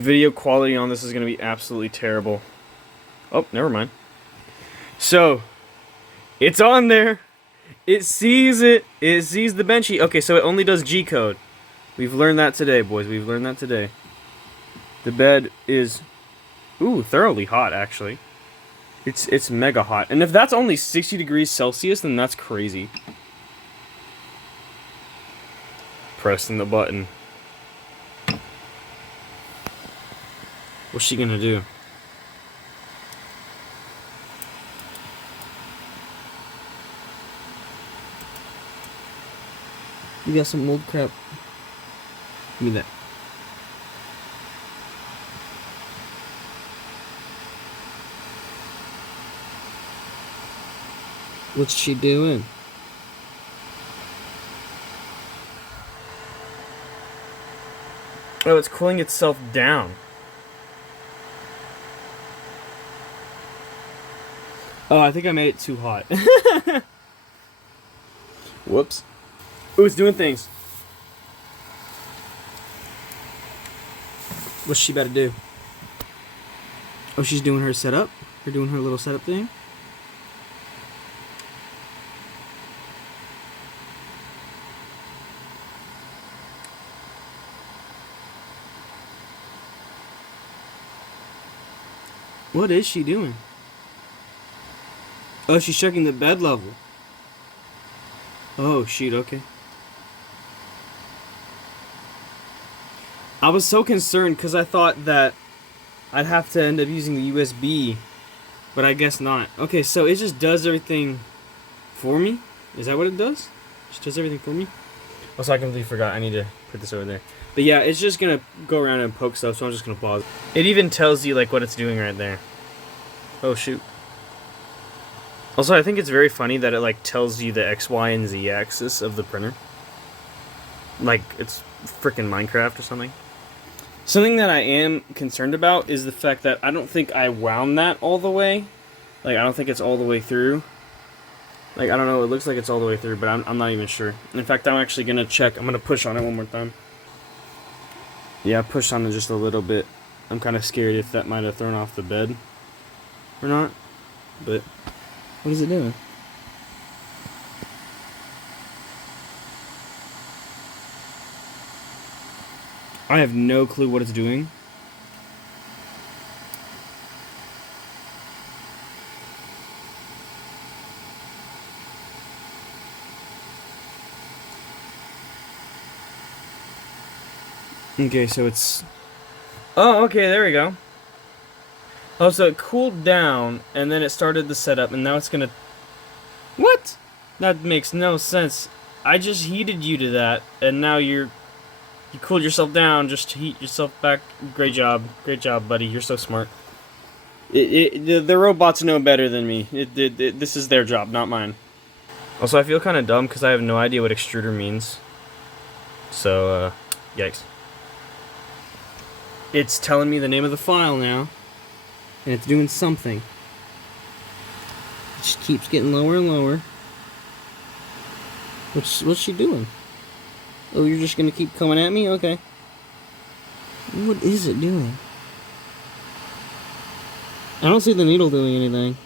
Video quality on this is going to be absolutely terrible. Oh, never mind. So, it's on there. It sees it. It sees the Benchy. Okay, so it only does G-code. We've learned that today, boys. We've learned that today. The bed is, thoroughly hot, actually. It's mega hot. And if that's only 60 degrees Celsius, then that's crazy. Pressing the button. What's she gonna do? You got some old crap. Give me that. What's she doing? Oh, it's cooling itself down. Oh, I think I made it too hot. Whoops. Ooh, it's doing things. What's she about to do? Oh, she's doing her setup? Her doing her little setup thing? What is she doing? Oh, she's checking the bed level. Oh, shoot, okay. I was so concerned because I thought that I'd have to end up using the USB, but I guess not. Okay, so it just does everything for me? Is that what it does? It just does everything for me? Also, I completely forgot. I need to put this over there. But yeah, it's just going to go around and poke stuff, so I'm just going to pause. It even tells you like what it's doing right there. Oh, shoot. Also, I think it's very funny that it like tells you the X, Y, and Z axis of the printer. Like it's freaking Minecraft or something. Something that I am concerned about is the fact that I don't think I wound that all the way. Like, I don't think it's all the way through. Like, I don't know, it looks like it's all the way through, but I'm not even sure. In fact, I'm actually going to check. I'm going to push on it one more time. Yeah, push on it just a little bit. I'm kind of scared if that might have thrown off the bed or not. But, what is it doing? I have no clue what it's doing. Okay, so it's... Oh, okay, there we go. Oh, so it cooled down, and then it started the setup, and now it's gonna... What? That makes no sense. I just heated you to that, and now you cooled yourself down just to heat yourself back. Great job, buddy. You're so smart. The robots know better than me. This is their job, not mine. Also, I feel kind of dumb because I have no idea what extruder means. So, yikes. It's telling me the name of the file now, and it's doing something. It just keeps getting lower and lower. What's she doing? Oh, you're just gonna keep coming at me? Okay. What is it doing? I don't see the needle doing anything.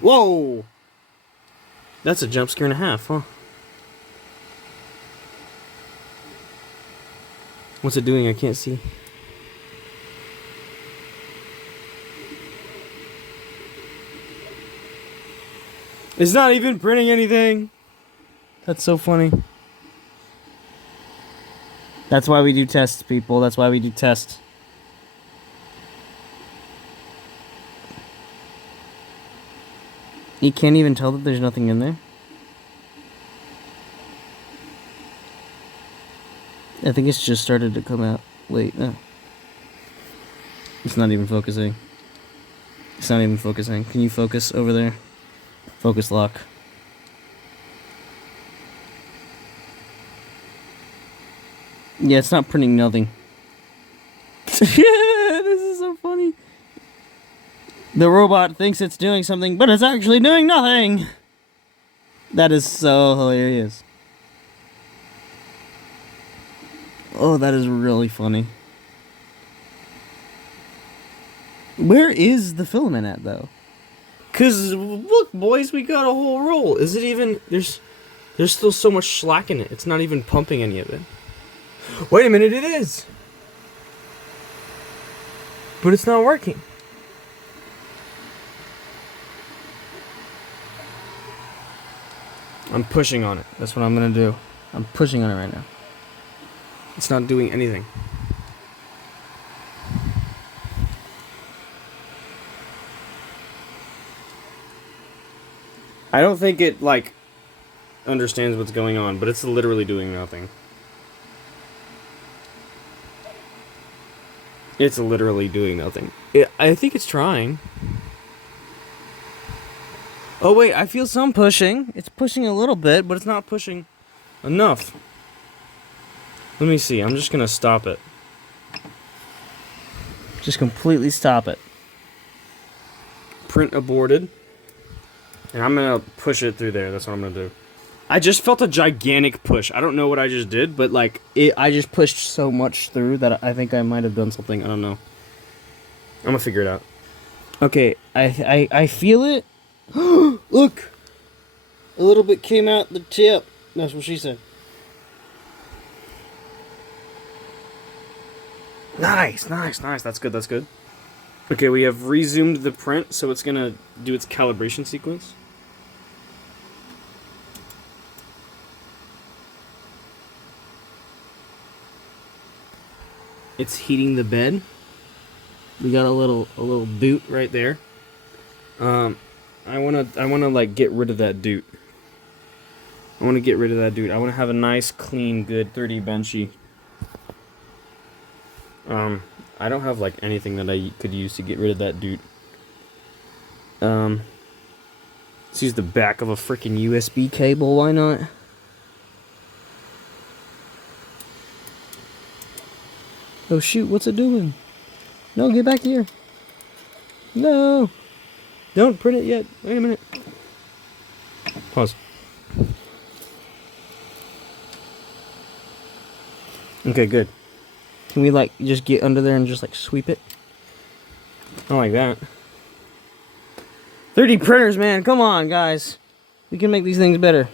Whoa! That's a jump scare and a half, huh? What's it doing? I can't see. It's not even printing anything! That's so funny. That's why we do tests, people. That's why we do tests. You can't even tell that there's nothing in there? I think it's just started to come out. Wait, no. It's not even focusing. It's not even focusing. Can you focus over there? Focus lock. Yeah, it's not printing nothing. This is so funny. The robot thinks it's doing something, but it's actually doing nothing. That is so hilarious. Oh, that is really funny. Where is the filament at, though? Cause look, boys, we got a whole roll. Is it even? There's still so much slack in it. It's not even pumping any of it. Wait a minute, it is. But it's not working. I'm pushing on it. That's what I'm gonna do. I'm pushing on it right now. It's not doing anything. I don't think it, like, understands what's going on, but it's literally doing nothing. It's literally doing nothing. I think it's trying. Oh, wait, I feel some pushing. It's pushing a little bit, But it's not pushing enough. Let me see. I'm just gonna stop it. just completely stop it. Print aborted. And I'm gonna push it through there. That's what I'm gonna do. I just felt a gigantic push. I don't know what I just did, but like I just pushed so much through that I think I might have done something. I don't know. I'm gonna figure it out. Okay, I feel it. Look! A little bit came out the tip. That's what she said. Nice. That's good. Okay, we have resumed the print, so it's gonna do its calibration sequence. It's heating the bed. We got a little doot right there. I wanna like get rid of that doot. I wanna get rid of that doot. I wanna have a nice, clean, good 30 benchy. I don't have like anything that I could use to get rid of that doot. Let's use the back of a freaking USB cable. Why not? Oh shoot! What's it doing? No, get back here. No, don't print it yet. Wait a minute. Pause. Okay, good. Can we like just get under there and just like sweep it? Not like that. 3D printers, man. Come on, guys. We can make these things better.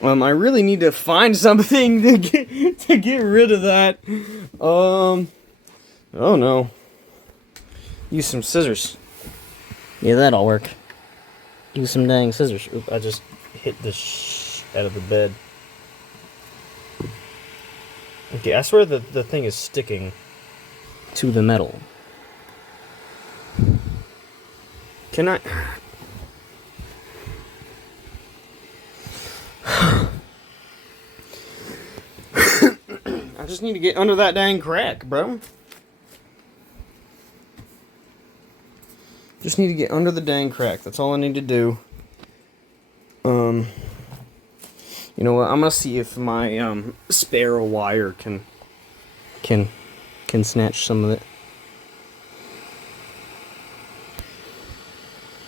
I really need to find something to get rid of that. Oh no. Use some scissors. Yeah, that'll work. Use some dang scissors. Oop, I just hit the out of the bed. Okay, I swear the thing is sticking to the metal. Can I? I just need to get under that dang crack, bro. Just need to get under the dang crack. That's all I need to do. You know what? I'm gonna see if my spare wire can snatch some of it.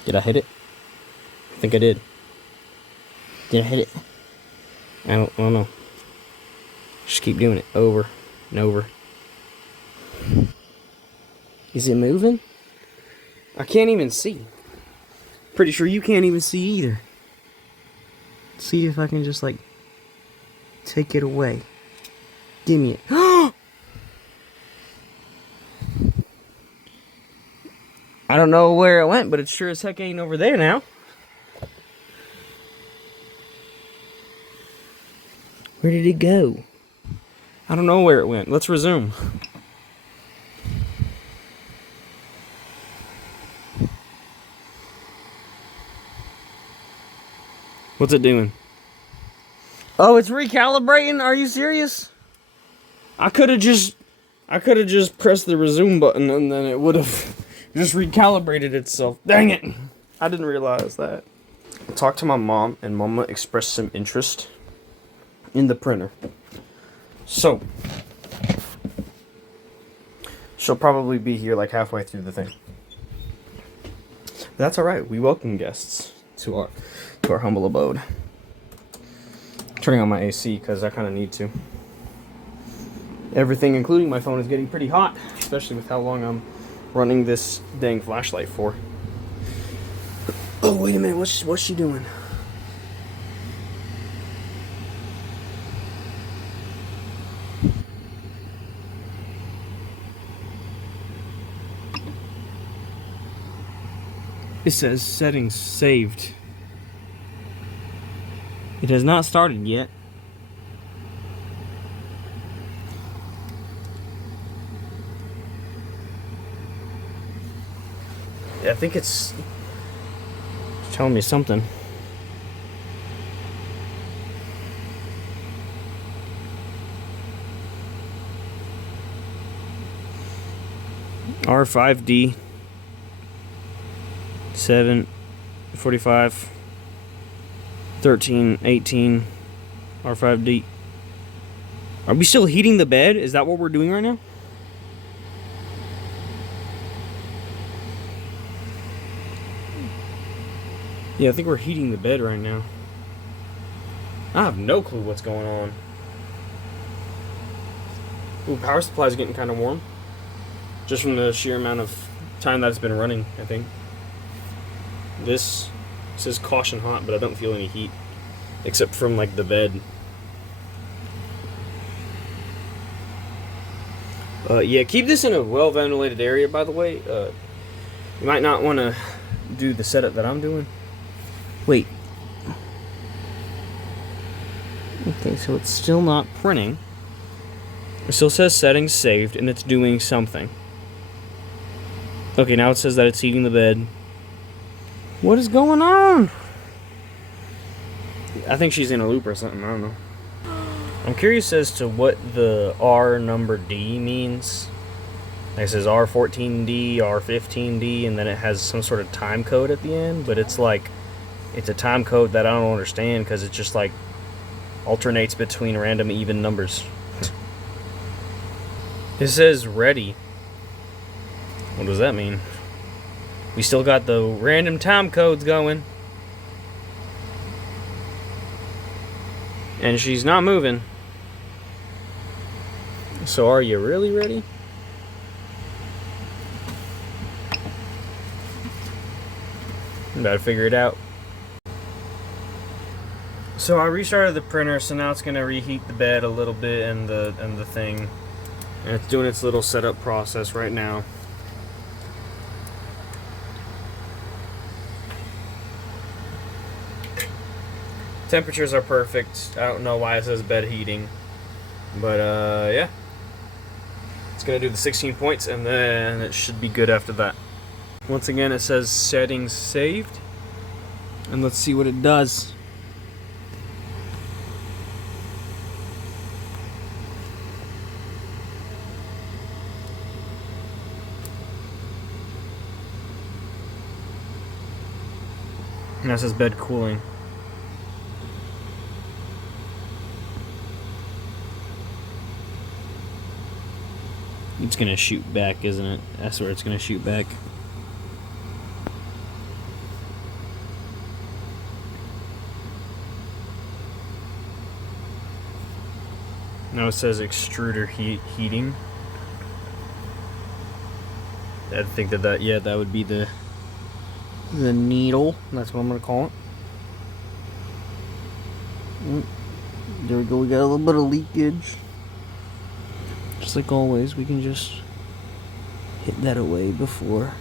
Did I hit it? I think I did. Did I hit it? I don't know. Just keep doing it over and over. Is it moving? I can't even see. Pretty sure you can't even see either. See if I can just like take it away. Give me it. I don't know where it went, but it sure as heck ain't over there now. Where did it go? I don't know where it went. Let's resume. What's it doing? Oh, it's recalibrating? Are you serious? I could have just pressed the resume button and then it would have just recalibrated itself. Dang it! I didn't realize that. I talked to my mom and Mama expressed some interest in the printer. So, she'll probably be here like halfway through the thing. That's alright. We welcome guests to our humble abode. Turning on my AC because I kind of need to. Everything, including my phone, is getting pretty hot, especially with how long I'm running this dang flashlight for. Oh, wait a minute, what's she doing? It says settings saved. It has not started yet. Yeah, I think it's telling me something. R5D 7 45 13 18 R5D. Are we still heating the bed? Is that what we're doing right now? Yeah, I think we're heating the bed right now. I have no clue what's going on. Ooh, power supply's getting kind of warm. Just from the sheer amount of time that it's been running, I think. This says caution hot, but I don't feel any heat. Except from, like, the bed. Yeah, keep this in a well-ventilated area, by the way. You might not want to do the setup that I'm doing. Wait. Okay, so it's still not printing. It still says settings saved, and it's doing something. Okay, now it says that it's heating the bed. What is going on? I think she's in a loop or something, I don't know. I'm curious as to what the R number D means. It says R14D, R15D, and then it has some sort of time code at the end, but it's like, it's a time code that I don't understand because it just like alternates between random even numbers. It says ready. What does that mean? We still got the random time codes going. And she's not moving. So are you really ready? I'm about to figure it out. So I restarted the printer, so now it's gonna reheat the bed a little bit and the thing. And it's doing its little setup process right now. Temperatures are perfect. I don't know why it says bed heating. But yeah. It's gonna do the 16 points and then it should be good after that. Once again it says settings saved. And let's see what it does. And that says bed cooling. It's gonna shoot back, isn't it? That's where it's gonna shoot back. Now it says extruder heating. I think that yeah, that would be the needle. That's what I'm gonna call it. There we go. We got a little bit of leakage. Just like always, we can just hit that away before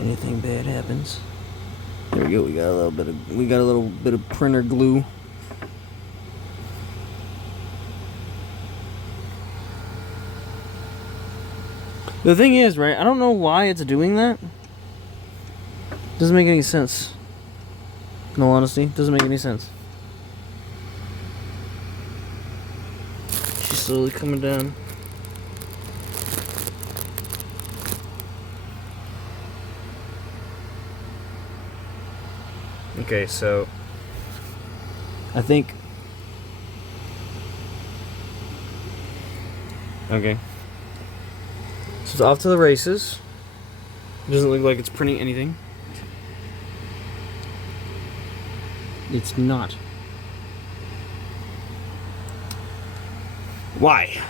anything bad happens. There we go. We got a little bit of printer glue. The thing is, right? I don't know why it's doing that. Doesn't make any sense. In all honesty, doesn't make any sense. She's slowly coming down. Okay, so I think. Okay. So it's off to the races. It doesn't look like it's printing anything. It's not. Why?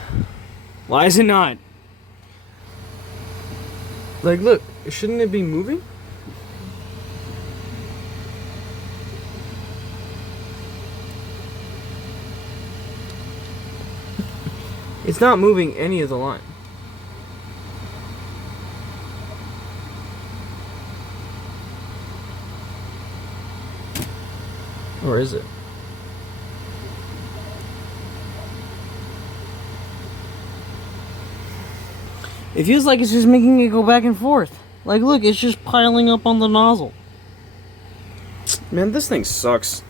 Why is it not? Like, look, shouldn't it be moving? It's not moving any of the line. Or is it? It feels like it's just making it go back and forth. Like, look, it's just piling up on the nozzle. Man, this thing sucks.